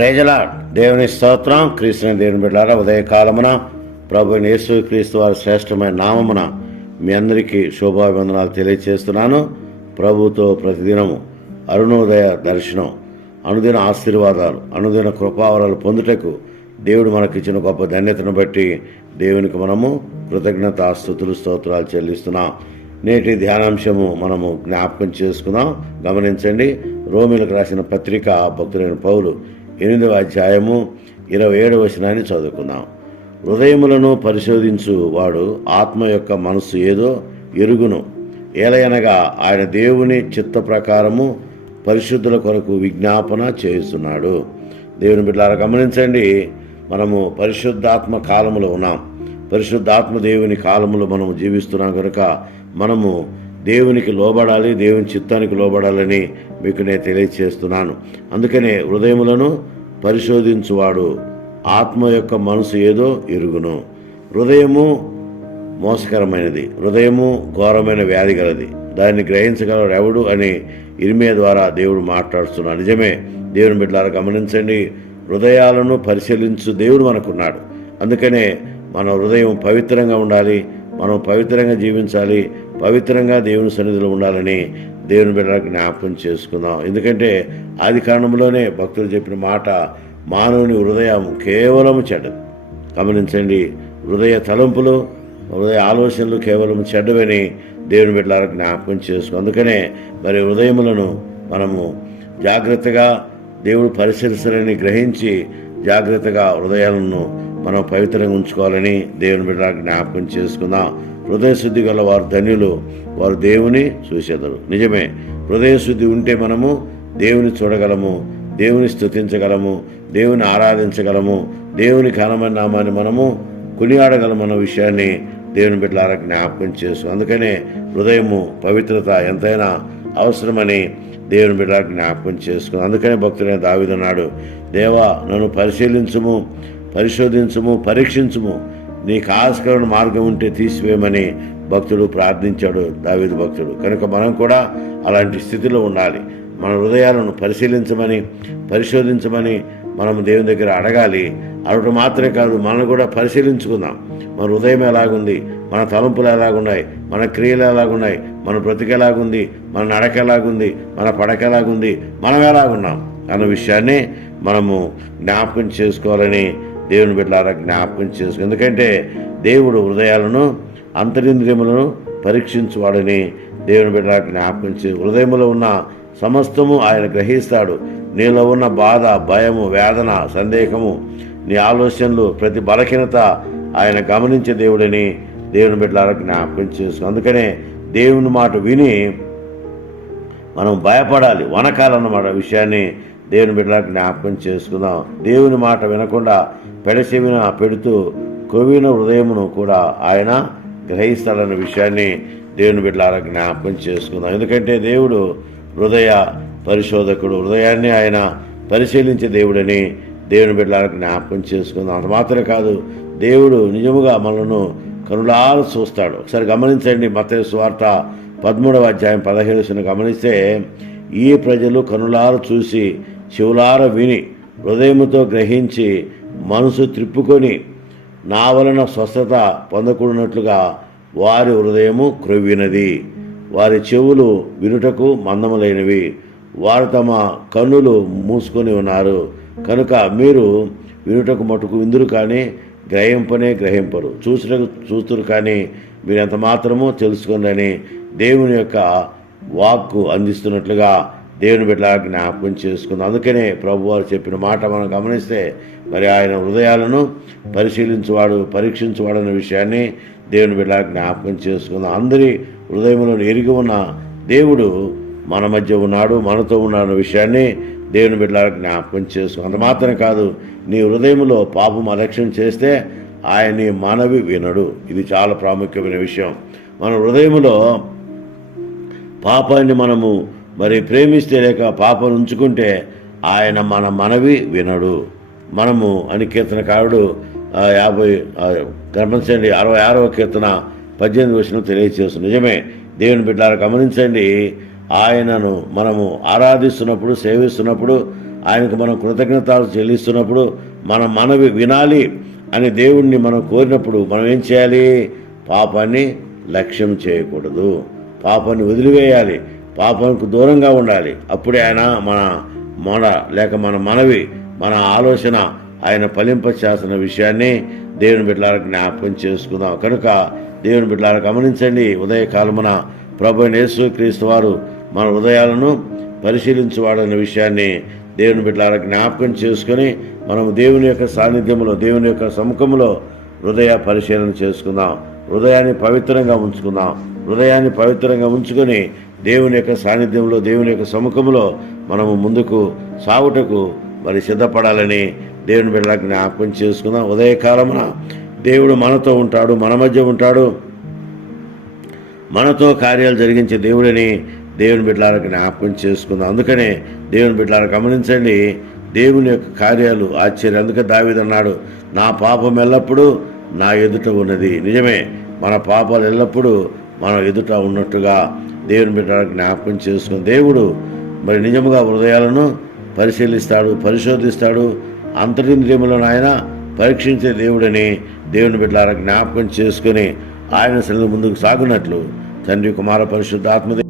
ప్రజల దేవుని స్తోత్రం. క్రీస్తుని దేవుని బిడ్డారా ఉదయకాలమున ప్రభు యేసు క్రీస్తు వారి శ్రేష్టమైన నామమున మీ అందరికీ శోభాభివందనాలు తెలియజేస్తున్నాను ప్రభుతో ప్రతిదినము అరుణోదయ దర్శనం అనుదిన ఆశీర్వాదాలు అనుదిన కృపావరాలు పొందుటకు దేవుడు మనకిచ్చిన గొప్ప ధన్యతను బట్టి దేవునికి మనము కృతజ్ఞత స్థుతులు స్తోత్రాలు చెల్లిస్తున్నాం. నేటి ధ్యానాంశము మనము జ్ఞాపకం చేసుకుందాం. గమనించండి. రోమిలకు రాసిన పత్రిక భక్తులైన పౌలు ఎనిమిదవ అధ్యాయము ఇరవై ఏడవ వచనాన్ని చదువుకుందాం. హృదయములను పరిశోధించు వాడు ఆత్మ యొక్క మనస్సు ఏదో ఎరుగును. ఏలయనగా ఆయన దేవుని చిత్త ప్రకారము పరిశుద్ధుల కొరకు విజ్ఞాపన చేస్తున్నాడు దేవుని బిడ్డలారా గమనించండి మనము పరిశుద్ధాత్మ కాలములో ఉన్నాం. పరిశుద్ధాత్మ దేవుని కాలములు మనము జీవిస్తున్నాం కనుక మనము దేవునికి లోబడాలి దేవుని చిత్తానికి లోబడాలని మీకు నేను తెలియచేస్తున్నాను. అందుకనే హృదయములను పరిశోధించువాడు ఆత్మ యొక్క మనసు ఏదో ఇరుగును హృదయము మోసకరమైనది హృదయము ఘోరమైన వ్యాధి గలది. దాన్ని గ్రహించగలడు ఎవడు అని ఇరిమే ద్వారా దేవుడు మాట్లాడుతున్నాడు. నిజమే దేవుని బిడ్డలారా గమనించండి హృదయాలను పరిశీలించు దేవుడు మనకున్నాడు. అందుకనే మన హృదయం పవిత్రంగా ఉండాలి మనం పవిత్రంగా జీవించాలి పవిత్రంగా దేవుని సన్నిధిలో ఉండాలని దేవుని బిడ్డలకు జ్ఞాపకం చేసుకుందాం. ఎందుకంటే ఆది కారణంలోనే భక్తులు చెప్పిన మాట మానవుని హృదయం కేవలం చెడ్డది. గమనించండి హృదయ తలంపులు హృదయ ఆలోచనలు కేవలం చెడ్డవని దేవుని బిడ్డలకు జ్ఞాపకం చేసుకో అందుకనే మరి హృదయములను మనము జాగ్రత్తగా దేవుడు పరిశీలిస్తారని గ్రహించి జాగ్రత్తగా హృదయాలను మనం పవిత్రంగా ఉంచుకోవాలని దేవుని బిడ్డ జ్ఞాపకం చేసుకుందాం. హృదయశుద్ధి గల వారు ధన్యులు వారు దేవుని చూసేదరు నిజమే హృదయ శుద్ధి ఉంటే మనము దేవుని చూడగలము దేవుని స్తుతించగలము దేవుని ఆరాధించగలము దేవుని ఘనమైన నామాన్ని మనము కొనియాడగలమన్న విషయాన్ని దేవుని బిడ్డలారా జ్ఞాపకం చేసు అందుకనే హృదయము పవిత్రత ఎంతైనా అవసరమని దేవుని బిడ్డలకు జ్ఞాపకం చేసుకుని అందుకనే భక్తుడైన దావిదన్నాడు దేవా నన్ను పరిశీలించుము పరిశోధించుము పరీక్షించుము నీకు ఆస్కరణ మార్గం ఉంటే తీసివేయమని భక్తుడు ప్రార్థించాడు దావేది భక్తుడు. కనుక మనం కూడా అలాంటి స్థితిలో ఉండాలి. మన హృదయాలను పరిశీలించమని పరిశోధించమని మనం దేవుని దగ్గర అడగాలి. అడగటం మాత్రమే కాదు మనం కూడా పరిశీలించుకుందాం. మన హృదయం ఎలాగుంది? మన తలంపులు ఎలాగున్నాయి? మన క్రియలు ఎలాగున్నాయి? మన బ్రతిక ఎలాగుంది? మన నడక ఎలాగుంది? మన పడక ఎలాగుంది? మనం ఎలాగున్నాం? అన్న విషయాన్ని మనము జ్ఞాపకం చేసుకోవాలని దేవుని బిడ్డలారా జ్ఞాపకం చేసుకుని ఎందుకంటే దేవుడు హృదయాలను అంతరింద్రియములను పరీక్షించువాడని దేవుని బిడ్డలారా జ్ఞాపకం చే హృదయములో ఉన్న సమస్తము ఆయన గ్రహిస్తాడు. నీలో ఉన్న బాధ భయము వేదన సందేహము నీ ఆలోచనలు ప్రతి బలహీనత ఆయన గమనించే దేవుడని దేవుని బిడ్డలారా జ్ఞాపకం చేసుకు. అందుకనే దేవుని మాట విని మనం భయపడాలి. వనకాలన్నమాట విషయాన్ని దేవుని బిడ్డలా జ్ఞాపకం చేసుకుందాం. దేవుని మాట వినకుండా పెడచెవిన పెడుతూ కొవిన హృదయమును కూడా ఆయన గ్రహిస్తాడన్న విషయాన్ని దేవుని బిడ్డలారా జ్ఞాపకం చేసుకుందాం. ఎందుకంటే దేవుడు హృదయ పరిశోధకుడు. హృదయాన్ని ఆయన పరిశీలించే దేవుడని దేవుని బిడ్డలకు జ్ఞాపకం చేసుకుందాం. అంత మాత్రమే కాదు దేవుడు నిజముగా మనను కనులారు చూస్తాడు. ఒకసారి గమనించండి మత స్వార్త పదమూడవ అధ్యాయం పదహేను గమనిస్తే ఈ ప్రజలు కనులారు చూసి చెవులార విని హృదయముతో గ్రహించి మనసు త్రిప్పుకొని నా వలన స్వస్థత పొందకూడనట్లుగా వారి హృదయము క్రొవ్వినది. వారి చెవులు వినుటకు మందములైనవి. వారు తమ కన్నులు మూసుకొని ఉన్నారు. కనుక మీరు వినుటకు మటుకు విందురు కానీ గ్రహింపనే గ్రహింపరు. చూసుటకు చూస్తురు కానీ మీరు ఎంత మాత్రమో తెలుసుకుందని దేవుని యొక్క వాక్కు అందిస్తున్నట్లుగా దేవుని బిడ్డలా జ్ఞాపకం చేసుకుంది. అందుకనే ప్రభువారు చెప్పిన మాట మనం గమనిస్తే మరి ఆయన హృదయాలను పరిశీలించువాడు పరీక్షించువాడు అనే విషయాన్ని దేవుని బిడ్డలా జ్ఞాపకం చేసుకుందాం. అందరి హృదయంలో ఎరిగి ఉన్న దేవుడు మన మధ్య ఉన్నాడు మనతో ఉన్నాడు అనే విషయాన్ని దేవుని బిడ్డలా జ్ఞాపకం చేసుకు అంత మాత్రమే కాదు నీ హృదయంలో పాపం అలక్ష్యం చేస్తే ఆయన మనవి వినడు. ఇది చాలా ప్రాముఖ్యమైన విషయం. మన హృదయంలో పాపాన్ని మనము మరి ప్రేమిస్తే లేక పాపను ఉంచుకుంటే ఆయన మన మనవి వినడు. మనము అని కీర్తనకారుడు యాభై గమనించండి అరవై ఆరవ కీర్తన పద్దెనిమిది వచ్చిన తెలియచేస్తుంది నిజమే దేవుని బిడ్డారు గమనించండి ఆయనను మనము ఆరాధిస్తున్నప్పుడు సేవిస్తున్నప్పుడు ఆయనకు మనం కృతజ్ఞతలు చెల్లిస్తున్నప్పుడు మన మనవి వినాలి అని దేవుణ్ణి మనం కోరినప్పుడు మనం ఏం చేయాలి? పాపాన్ని లక్ష్యం చేయకూడదు. పాపాన్ని వదిలివేయాలి. పాపంకు దూరంగా ఉండాలి. అప్పుడే ఆయన మన మొడ లేక మన మనవి మన ఆలోచన ఆయన ఫలింపచేసిన విషయాన్ని దేవుని బిడ్డలకు జ్ఞాపకం చేసుకుందాం. కనుక దేవుని బిడ్డలకు గమనించండి ఉదయకాలమున ప్రభు నేసు క్రీస్తు వారు మన హృదయాలను పరిశీలించేవాడన్న విషయాన్ని దేవుని బిడ్డలకు జ్ఞాపకం చేసుకొని మనం దేవుని యొక్క సాన్నిధ్యంలో దేవుని యొక్క సముఖంలో హృదయ పరిశీలన చేసుకుందాం. హృదయాన్ని పవిత్రంగా ఉంచుకుందాం. హృదయాన్ని పవిత్రంగా ఉంచుకొని దేవుని యొక్క సాన్నిధ్యంలో దేవుని యొక్క సముఖంలో మనము ముందుకు సాగుటకు మరి సిద్ధపడాలని దేవుని బిడ్డలకు జ్ఞాపకం చేసుకుందాం. ఉదయకాలమున దేవుడు మనతో ఉంటాడు మన మధ్య ఉంటాడు. మనతో కార్యాలు జరిగించే దేవుడని దేవుని బిడ్డలకు జ్ఞాపకం చేసుకుందాం. అందుకనే దేవుని బిడ్డలను గమనించండి. దేవుని యొక్క కార్యాలు ఆశ్చర్యం అందుకే దావిదన్నాడు నా పాపం ఎల్లప్పుడూ నా ఎదుట ఉన్నది. నిజమే మన పాపాలు ఎల్లప్పుడూ మన ఎదుట ఉన్నట్టుగా దేవుని బిడ్డ జ్ఞాపకం చేసుకుని దేవుడు మరి నిజముగా హృదయాలను పరిశీలిస్తాడు పరిశోధిస్తాడు. అంతరింద్రియములను ఆయన పరీక్షించే దేవుడని దేవుని బిడ్డలారా జ్ఞాపకం చేసుకుని ఆయన సెలవు ముందుకు సాగునట్లు. తండ్రి కుమార పరిశుద్ధ ఆత్మదే